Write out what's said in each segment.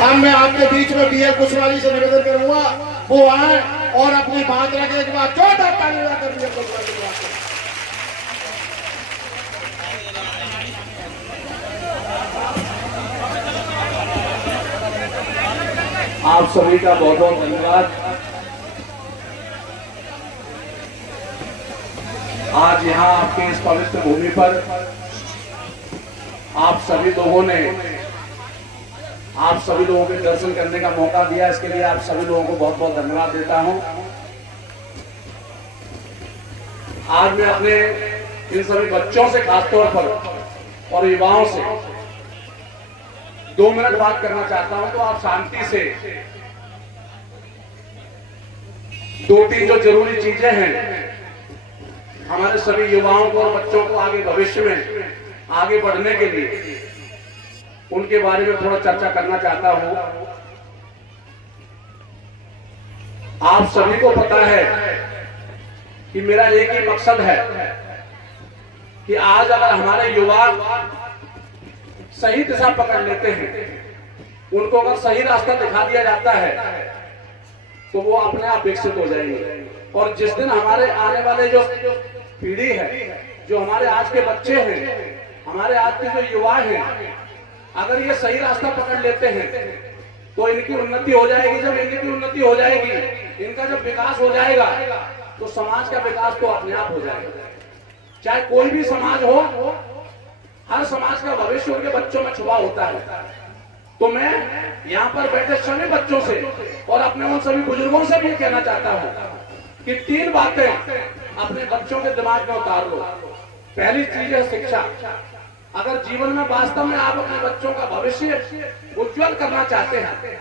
अब मैं आपके बीच में बीएल कुशवाहा से निवेदन करूंगा वो आए और अपनी बात रखे के बाद छोटा ताली लगाकर बीएल कुशवाहा की बात करें। आप सभी का बहुत बहुत धन्यवाद। आज यहाँ आपके इस पवित्र भूमि पर आप सभी लोगों के दर्शन करने का मौका दिया, इसके लिए आप सभी लोगों को बहुत बहुत धन्यवाद देता हूं। आज मैं अपने इन सभी बच्चों से खासतौर पर और युवाओं से 2 मिनट बात करना चाहता हूं, तो आप शांति से 2-3 जो जरूरी चीजें हैं हमारे सभी युवाओं को और बच्चों को आगे भविष्य में आगे बढ़ने के लिए उनके बारे में थोड़ा चर्चा करना चाहता हूं। आप सभी को पता है कि मेरा एक ही मकसद है कि आज अगर हमारे युवा सही दिशा पकड़ लेते हैं, उनको अगर सही रास्ता दिखा दिया जाता है तो वो अपने आप विकसित हो जाएंगे। और जिस दिन हमारे आने वाले जो पीढ़ी है, जो हमारे आज के बच्चे हैं, हमारे आज के जो युवा हैं, अगर ये सही रास्ता पकड़ लेते हैं तो इनकी उन्नति हो जाएगी। जब इनकी उन्नति हो जाएगी, इनका जब विकास हो जाएगा तो समाज का विकास तो अपने आप हो जाएगा। चाहे कोई भी समाज हो, हर समाज का भविष्य उनके बच्चों में छुपा होता है। तो मैं यहाँ पर बैठे सभी बच्चों से और अपने उन सभी बुजुर्गों से भी कहना चाहता हूँ कि 3 बातें अपने बच्चों के दिमाग में उतार लो। पहली चीज है शिक्षा। अगर जीवन में वास्तव में आप अपने बच्चों का भविष्य उज्जवल करना चाहते हैं,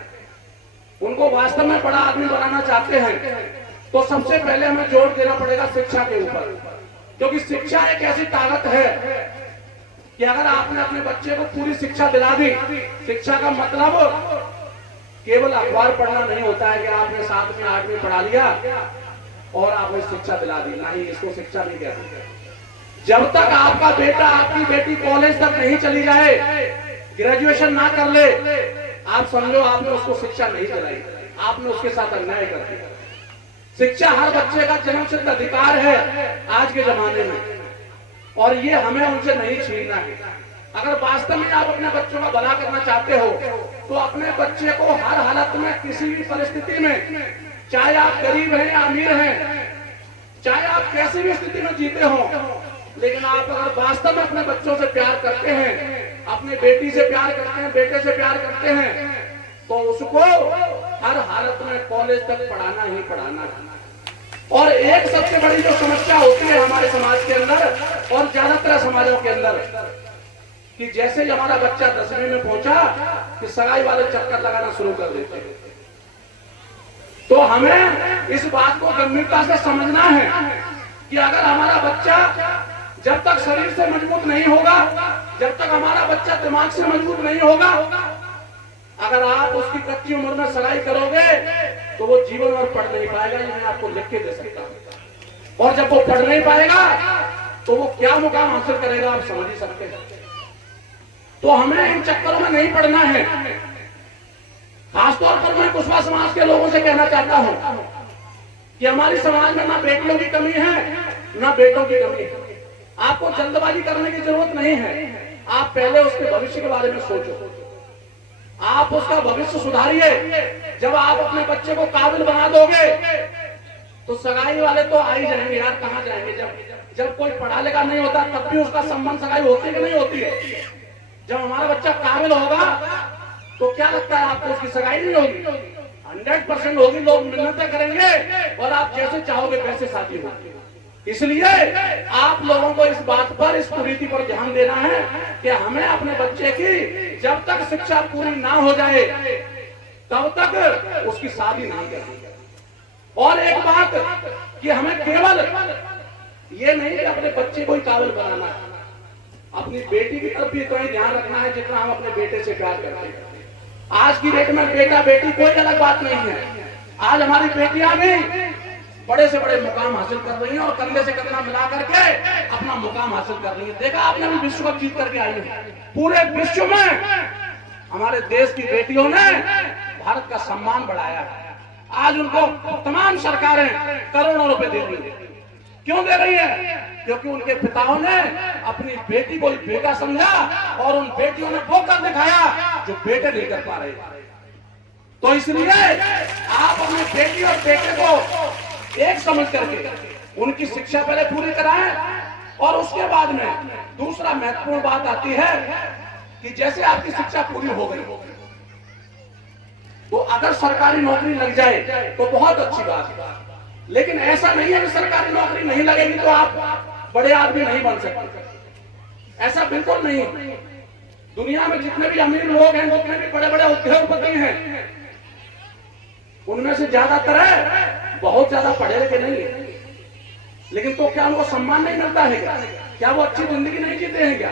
उनको वास्तव में बड़ा आदमी बनाना चाहते हैं, तो सबसे पहले हमें जोर देना पड़ेगा शिक्षा के ऊपर। क्योंकि शिक्षा एक ऐसी ताकत है कि अगर आपने अपने बच्चे को पूरी शिक्षा दिला दी, शिक्षा का मतलब केवल अखबार पढ़ना नहीं होता है कि आपने 7वीं 8वीं पढ़ा लिया और आपने शिक्षा दिला दी, नहीं, इसको शिक्षा नहीं कहते। जब तक आपका बेटा आपकी बेटी कॉलेज तक नहीं चली जाए, ग्रेजुएशन ना कर ले, आप समझो आपने उसको शिक्षा नहीं दिलाई, आपने उसके साथ अन्याय कर दिया। शिक्षा हर बच्चे का जन्मसिद्ध अधिकार है आज के जमाने में, और ये हमें उनसे नहीं छीनना है। अगर वास्तव में आप अपने बच्चों का भला करना चाहते हो तो अपने बच्चे को हर हालत में, किसी भी परिस्थिति में, चाहे आप गरीब हैं या अमीर हैं, चाहे आप कैसी भी स्थिति में जीते हो, लेकिन आप अगर वास्तव में अपने बच्चों से प्यार करते हैं, अपने बेटी से प्यार करते हैं, बेटे से प्यार करते हैं, तो उसको हर हालत में कॉलेज तक पढ़ाना ही पढ़ाना है। और एक सबसे बड़ी जो समस्या होती है हमारे समाज के अंदर और ज्यादातर समाजों के अंदर, कि जैसे ही हमारा बच्चा 10वीं में पहुंचा कि सगाई वाले चक्कर लगाना शुरू कर देते हैं। तो हमें इस बात को गंभीरता से समझना है कि अगर हमारा बच्चा जब तक शरीर से मजबूत नहीं होगा, जब तक हमारा बच्चा दिमाग से मजबूत नहीं होगा, अगर आप उसकी कच्ची उम्र में सगाई करोगे तो वो जीवन भर पढ़ नहीं पाएगा। ये मैं आपको लिख के दे सकता हूं। और जब वो पढ़ नहीं पाएगा तो वो क्या मुकाम हासिल करेगा, आप समझ ही सकते हैं। तो हमें इन चक्करों में नहीं पड़ना है। खासतौर पर मैं कुशवाहा समाज के लोगों से कहना चाहता हूं कि हमारी समाज में ना बेटियों की कमी है ना बेटों की कमी है। आपको जल्दबाजी करने की जरूरत नहीं है। आप पहले उसके भविष्य के बारे में सोचो, आप उसका भविष्य सुधारिए। जब आप अपने बच्चे को काबिल बना दोगे तो सगाई वाले तो आ ही जाएंगे। यार कहाँ जाएंगे? जब कोई पढ़ा लिखा नहीं होता तब भी उसका संबंध सगाई होती है कि नहीं होती है? जब हमारा बच्चा काबिल होगा तो क्या लगता है आपको उसकी सगाई नहीं होगी? 100% होगी। लोग मिन्नतें करेंगे और आप जैसे चाहोगे वैसे शादी होगी। इसलिए आप लोगों को इस बात पर, इस कुरीति पर ध्यान देना है कि हमें अपने बच्चे की जब तक शिक्षा पूरी ना हो जाए तब तक उसकी शादी नहीं करनी। और एक बात कि हमें केवल ये नहीं कि अपने बच्चे को ही काबिल बनाना है, अपनी बेटी की तरफ भी इतना ही ध्यान रखना है जितना हम अपने बेटे से प्यार करते हैं। आज की डेट में बेटा बेटी कोई अलग बात नहीं है। आज हमारी बेटियां भी बड़े से बड़े मुकाम हासिल कर रही हैं और कंधे से कंधा मिला करके अपना मुकाम हासिल कर रही है। देखा आपने भी विश्व कप जीत करके आई है। पूरे विश्व में हमारे देश की बेटियों ने भारत का सम्मान बढ़ाया है। आज उनको तमाम सरकारें करोड़ों रुपए दे रही है। क्यों दे रही है? क्योंकि उनके पिताओं ने अपनी बेटी को बेटा समझा और उन बेटियों ने वो कर दिखाया जो बेटे नहीं कर पा रहे। तो इसलिए आप अपनी बेटी और बेटे को एक समझ करके उनकी शिक्षा पहले पूरी कराएं और उसके बाद में दूसरा महत्वपूर्ण बात आती है कि जैसे आपकी शिक्षा पूरी हो गई तो अगर सरकारी नौकरी लग जाए तो बहुत अच्छी बात है। लेकिन ऐसा नहीं है कि सरकारी नौकरी नहीं लगेगी तो आप बड़े आदमी नहीं बन सकते। ऐसा बिल्कुल नहीं। दुनिया में जितने भी अमीर लोग हैं, जितने भी बड़े बड़े उद्योगपति हैं, उनमें से ज्यादातर है बहुत ज्यादा पढ़े लिखे नहीं है। लेकिन तो क्या उनको सम्मान नहीं मिलता है? क्या वो अच्छी जिंदगी नहीं जीते हैं? क्या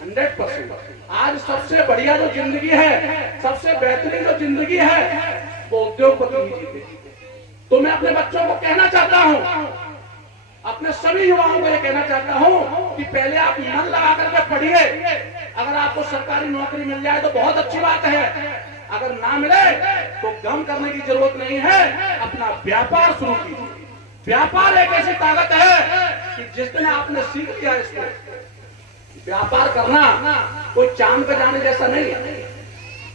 100%। आज सबसे बढ़िया जो जिंदगी है, सबसे बेहतरीन जो जिंदगी है, वो उद्योगपति ही जीते। तो मैं अपने बच्चों को कहना चाहता हूं, अपने सभी युवाओं को यह कहना चाहता हूं कि पहले आप मन लगा करके पढ़िए। अगर आपको सरकारी नौकरी मिल जाए तो बहुत अच्छी बात है, अगर ना मिले तो गम करने की जरूरत नहीं है। अपना व्यापार शुरू कीजिए। व्यापार एक ऐसी ताकत है कि जिस दिन आपने सीख लिया इसको, व्यापार करना कोई चांद पे जाने जैसा नहीं है।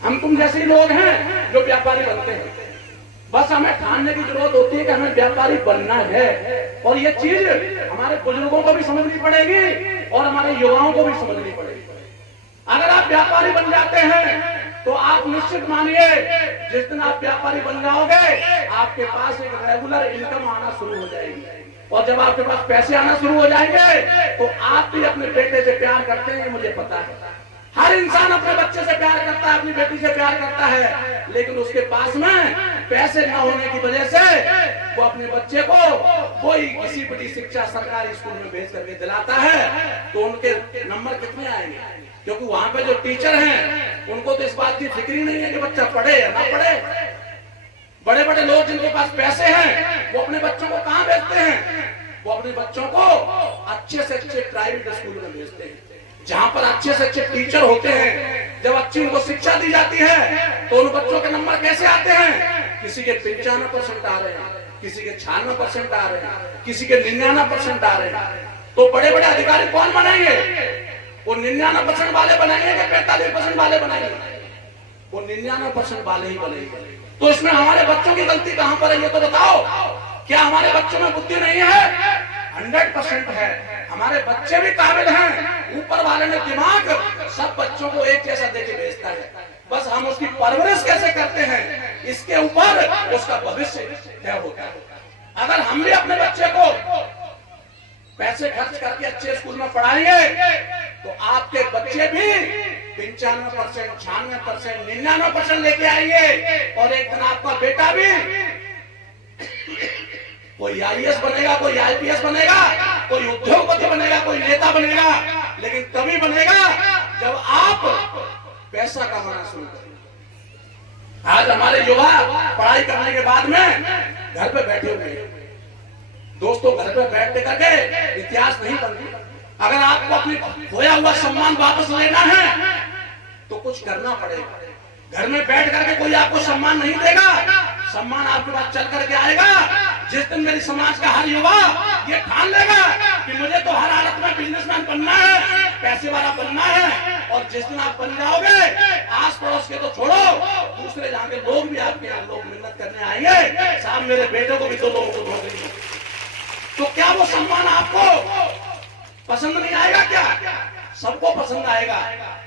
हम तुम जैसे ही लोग हैं जो व्यापारी बनते हैं। बस हमें ठानने की जरूरत होती है कि हमें व्यापारी बनना है। और ये चीज हमारे बुजुर्गों को भी समझनी पड़ेगी और हमारे युवाओं को भी समझनी पड़ेगी। अगर आप व्यापारी बन जाते हैं तो आप निश्चित मानिए जिस दिन आप व्यापारी बन जाओगे आपके पास एक रेगुलर इनकम आना शुरू हो जाएगी। और जब आपके पास पैसे आना शुरू हो जाएंगे तो आप भी अपने बेटे से प्यार करते हैं, मुझे पता है। हर इंसान अपने बच्चे से प्यार करता है, अपनी बेटी से प्यार करता है, लेकिन उसके पास में पैसे न होने की वजह से वो अपने बच्चे को कोई किसी बड़ी शिक्षा सरकारी स्कूल में भेज करके दिलाता है। तो उनके नंबर कितने आएंगे? क्योंकि वहां पे जो टीचर हैं उनको तो इस बात की फिक्र ही नहीं है कि बच्चा पढ़े या ना पढ़े। बड़े बड़े लोग जिनके पास पैसे हैं वो अपने बच्चों को कहां भेजते हैं? वो अपने बच्चों को अच्छे से अच्छे प्राइवेट स्कूल में भेजते हैं, जहां पर अच्छे से अच्छे टीचर होते हैं। जब अच्छी उनको शिक्षा दी जाती है तो उन बच्चों के नंबर कैसे आते हैं? किसी के 95% आ रहे हैं, किसी के 96% आ रहे हैं, किसी के 99% आ रहे हैं। तो बड़े बड़े अधिकारी कौन बनाएंगे? वो 99% वाले बनाएंगे कि 45% वाले बनाएंगे? वो 99% वाले ही बनेंगे। तो इसमें हमारे बच्चों की गलती कहां पर है ये तो बताओ। क्या हमारे बच्चों में बुद्धि नहीं है? 100% है। हमारे बच्चे भी काबिल हैं। ऊपर वाले ने दिमाग सब बच्चों को एक जैसा देके भेजता है। बस हम उसकी परवरिश कैसे करते हैं इसके ऊपर उसका भविष्य तय होता है। अगर हम भी अपने बच्चे को पैसे खर्च करके अच्छे स्कूल में पढ़ाएंगे तो आपके बच्चे भी 95%, 96%, 99% लेके आएंगे। और एक दिन आपका बेटा भी कोई IAS बनेगा, कोई IPS बनेगा, कोई उद्योगपति बनेगा, कोई नेता बनेगा। लेकिन तभी बनेगा जब आप पैसा कमाना शुरू करेंगे। आज हमारे युवा पढ़ाई करने के बाद में घर पे बैठे हुए हैं। दोस्तों, घर पे बैठने करके इतिहास नहीं बनती। अगर आपको अपनी खोया हुआ सम्मान वापस लेना है तो कुछ करना पड़ेगा। घर में बैठ करके कोई आपको सम्मान नहीं देगा। सम्मान आपके पास चल करके आएगा जिस दिन मेरी समाज का हर युवा ये ठान लेगा कि मुझे तो हर हालत में बिजनेसमैन बनना है, पैसे वाला बनना है। और जिस दिन आप बन जाओगे, आस पड़ोस के तो छोड़ो, दूसरे जहाँ के लोग भी आपके यहाँ लोग मेहनत करने आएंगे। साहब, मेरे बेटे को भी तो लोगों को नौकरी दो। तो क्या वो सम्मान आपको पसंद नहीं आएगा? क्या सबको पसंद आएगा?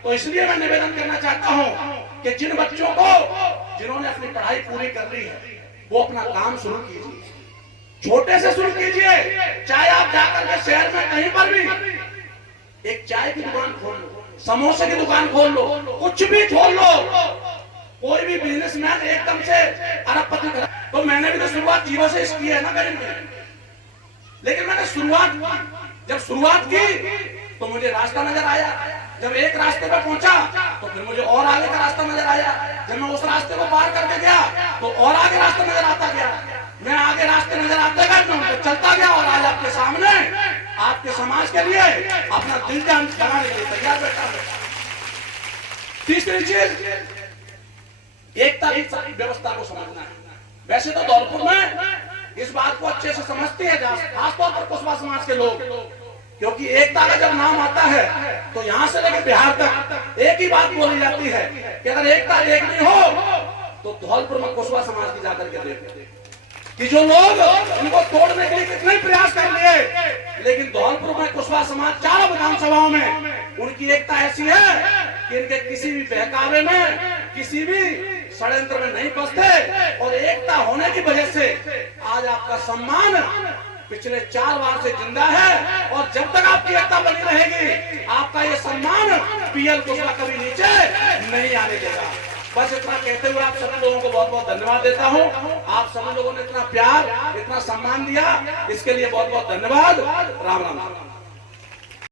तो इसलिए मैं निवेदन करना चाहता हूं कि जिन बच्चों को जिन्होंने अपनी पढ़ाई पूरी कर ली है वो अपना काम शुरू कीजिए, छोटे से शुरू कीजिए। चाहे आप जाकर के शहर में कहीं पर भी एक चाय की दुकान खोल लो, समोसे की दुकान खोल लो, कुछ भी खोल लो। कोई भी बिजनेसमैन एकदम से अरबपति कर, तो मैंने भी तो शुरुआत 0 से की है ना करेंगे। लेकिन मैंने जब शुरुआत की तो मुझे रास्ता नजर आया। जब एक रास्ते पर पहुंचा तो फिर मुझे और आगे का रास्ता नजर आया। जब मैं उस रास्ते को पार करके गया तो और आगे रास्ता नजर आता गया। मैं आगे रास्ते नजर आते गए, मैं उनको चलता गया और आज आपके सामने आपके समाज के लिए अपना दिल जान लगाने के लिए तैयार बैठा है। तीसरी चीज, एकता की व्यवस्था को समझना है। वैसे तो धौलपुर में इस बात को अच्छे से समझते हैं खासतौर पर कुशवाहा समाज के लोग, क्योंकि एकता का जब नाम आता है तो यहां से लेकर बिहार तक एक ही बात बोली जाती है कि अगर एकता देखनी हो तो धौलपुर में कुशवाहा समाज की जाकर के देखो कि जो लोग इनको तोड़ने के लिए कितने प्रयास कर लिए, लेकिन धौलपुर में कुशवाहा समाज 4 विधानसभाओं में उनकी एकता ऐसी है कि इनके किसी भी बहकावे में, किसी भी षड्यंत्र में नहीं फंसते। और एकता होने की वजह से आज आपका सम्मान पिछले 4 बार से जिंदा है, और जब तक आपकी एकता बनी रहेगी आपका ये सम्मान पीएल कुशवाहा कभी नीचे नहीं आने देगा। बस इतना कहते हुए आप सभी लोगों को बहुत बहुत धन्यवाद देता हूं। आप सभी लोगों ने इतना प्यार, इतना सम्मान दिया, इसके लिए बहुत बहुत धन्यवाद। राम राम।